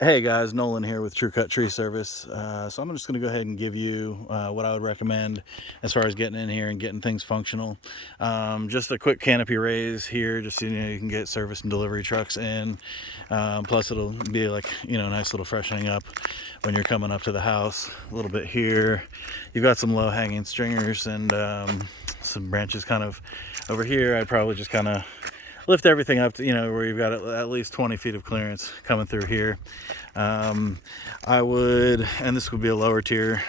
Hey guys, Nolan here with True Cut Tree Service. So I'm just going to go ahead and give you what I would recommend as far as getting in here and getting things functional. Just a quick canopy raise here, just so you can get service and delivery trucks in. Plus it'll be like, a nice little freshening up when you're coming up to the house. A little bit here. You've got some low hanging stringers and some branches kind of over here. I'd probably just kind of lift everything up to, where you've got at least 20 feet of clearance coming through here. I would, and this would be a lower tier,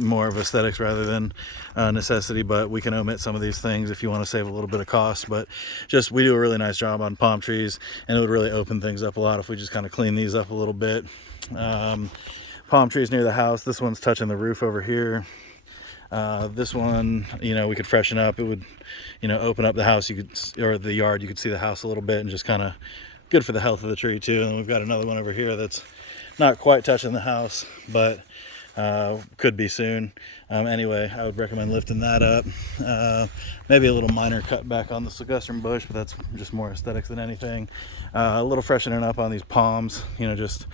more of aesthetics rather than necessity, but we can omit some of these things if you want to save a little bit of cost. But just, we do a really nice job on palm trees, and it would really open things up a lot if we just kind of clean these up a little bit. Palm trees near the house, this one's touching the roof over here. This one, we could freshen up. It would, open up the house, or the yard, you could see the house a little bit, and just kind of good for the health of the tree too. And then we've got another one over here that's not quite touching the house, but could be soon. Anyway, I would recommend lifting that up. Maybe a little minor cut back on the ligustrum bush, but that's just more aesthetics than anything. A little freshening up on these palms, just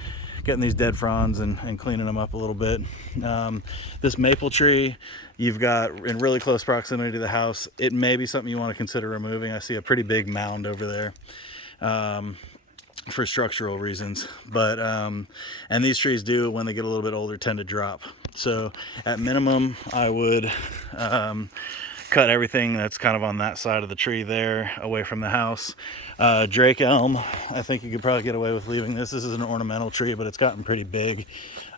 getting these dead fronds and cleaning them up a little bit. This maple tree you've got in really close proximity to the house. It may be something you want to consider removing. I see a pretty big mound over there. For structural reasons, but and these trees do, when they get a little bit older, tend to drop. So at minimum I would cut everything that's kind of on that side of the tree there away from the house. Drake elm, I think you could probably get away with leaving this. This is an ornamental tree, but it's gotten pretty big.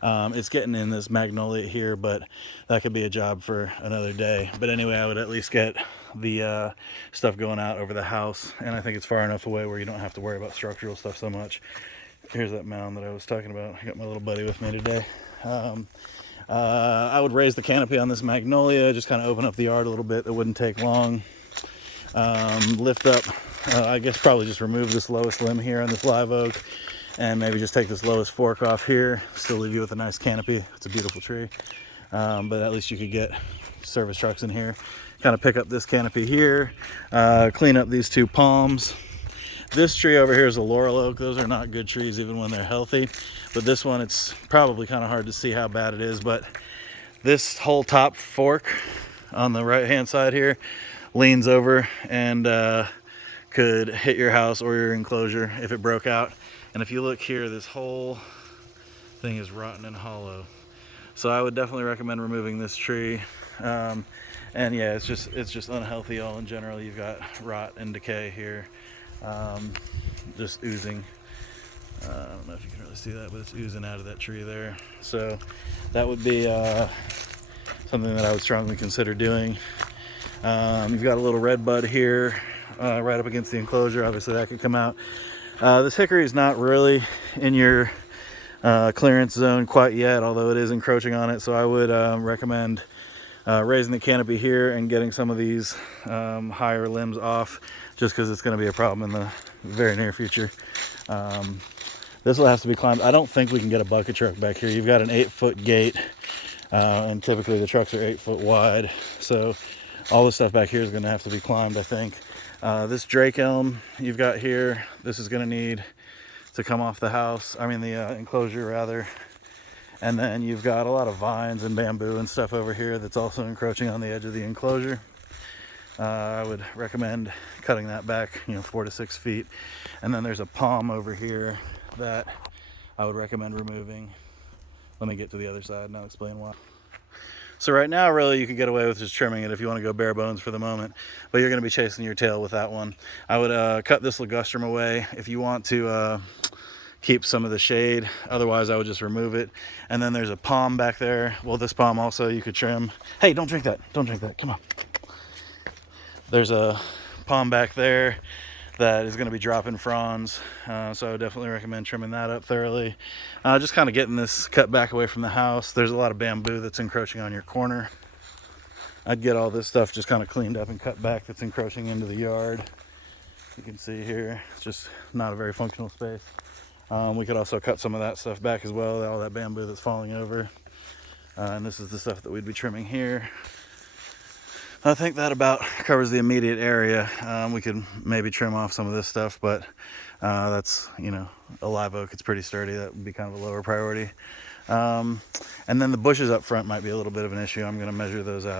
It's getting in this magnolia here, but that could be a job for another day. But anyway, I would at least get the stuff going out over the house, and I think it's far enough away where you don't have to worry about structural stuff so much. Here's that mound that I was talking about. I got my little buddy with me today. I would raise the canopy on this magnolia, just kind of open up the yard a little bit. It wouldn't take long. Lift up, I guess probably just remove this lowest limb here on this live oak, and maybe just take this lowest fork off here. Still leave you with a nice canopy. It's a beautiful tree, but at least you could get service trucks in here. Kind of pick up this canopy here, clean up these two palms. This tree over here is a laurel oak. Those are not good trees even when they're healthy, but this one, it's probably kind of hard to see how bad it is, but this whole top fork on the right hand side here leans over and could hit your house or your enclosure if it broke out. And if you look here, this whole thing is rotten and hollow. So I would definitely recommend removing this tree. And yeah, it's just unhealthy all in general. You've got rot and decay here, just oozing. I don't know if you can really see that, but it's oozing out of that tree there. So that would be something that I would strongly consider doing. You've got a little red bud here, right up against the enclosure. Obviously that could come out. This hickory is not really in your clearance zone quite yet, although it is encroaching on it. So I would recommend raising the canopy here and getting some of these higher limbs off, just because it's going to be a problem in the very near future. This will have to be climbed. I don't think we can get a bucket truck back here. You've got an 8-foot gate, and typically the trucks are 8 foot wide, so all the stuff back here is going to have to be climbed, I think. This Drake elm you've got here, this is going to need to come off the house, the enclosure rather. And then you've got a lot of vines and bamboo and stuff over here that's also encroaching on the edge of the enclosure. I would recommend cutting that back, 4 to 6 feet. And then there's a palm over here that I would recommend removing. Let me get to the other side and I'll explain why. So right now, really, you could get away with just trimming it if you want to go bare bones for the moment, but you're going to be chasing your tail with that one. I would cut this ligustrum away if you want to keep some of the shade. Otherwise, I would just remove it. And then there's a palm back there. Well, this palm also you could trim. Hey, don't drink that. Don't drink that. Come on. There's a palm back there that is going to be dropping fronds, so I would definitely recommend trimming that up thoroughly. Just kind of getting this cut back away from the house. There's a lot of bamboo that's encroaching on your corner. I'd get all this stuff just kind of cleaned up and cut back that's encroaching into the yard. You can see here, it's just not a very functional space. We could also cut some of that stuff back as well, all that bamboo that's falling over. And this is the stuff that we'd be trimming here. I think that about covers the immediate area. We could maybe trim off some of this stuff, but that's, you know, a live oak. It's pretty sturdy. That would be kind of a lower priority. And then the bushes up front might be a little bit of an issue. I'm going to measure those out